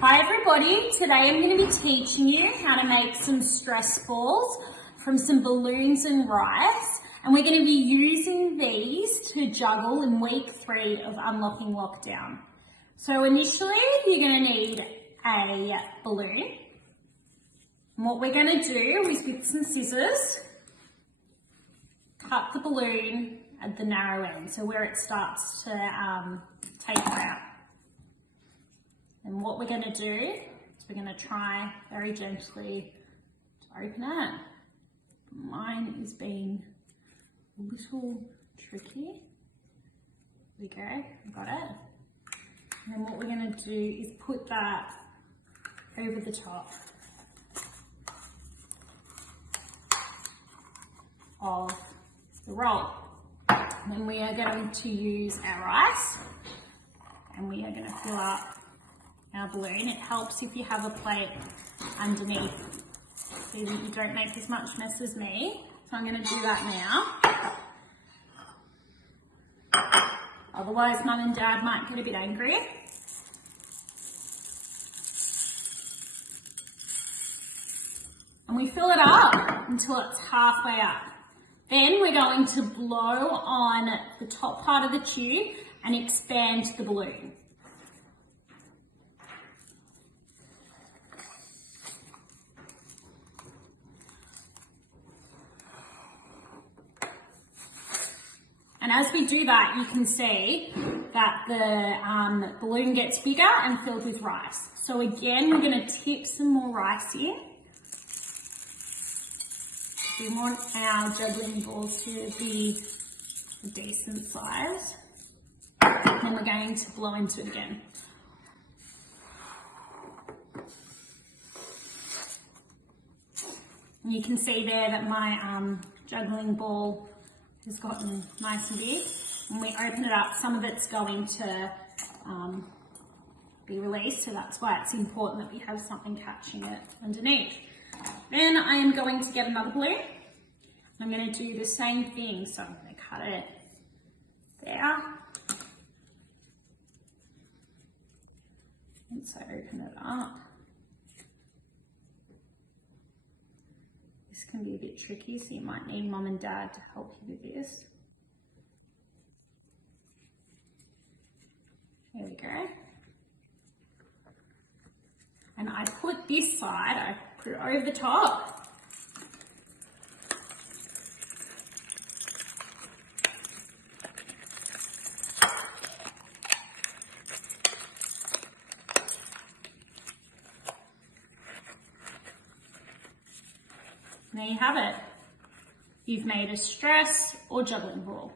Hi everybody, today I'm going to be teaching you how to make some stress balls from some balloons and rice, and we're going to be using these to juggle in week 3 of unlocking lockdown. So initially you're going to need a balloon, and what we're going to do is with some scissors cut the balloon at the narrow end, so where it starts to taper out. And what we're going to do is we're going to try very gently to open it. Mine is being a little tricky. There we go, I've got it. And then what we're going to do is put that over the top of the roll. And then we are going to use our rice and we are going to fill up our balloon. It helps if you have a plate underneath so that you don't make as much mess as me. So I'm going to do that now. Otherwise Mum and Dad might get a bit angry. And we fill it up until it's halfway up. Then we're going to blow on the top part of the tube and expand the balloon. And as we do that, you can see that the balloon gets bigger and filled with rice. So again, we're going to tip some more rice in. We want our juggling balls to be a decent size. And then we're going to blow into it again. And you can see there that my juggling ball has gotten nice and big. When we open it up, some of it's going to be released, so that's why it's important that we have something catching it underneath. Then I am going to get another balloon. I'm going to do the same thing, so I'm going to cut it there. And so open it up. This can be a bit tricky, so you might need Mum and Dad to help you with this. There we go. And I put this side, I put it over the top. There you have it. You've made a stress or juggling ball.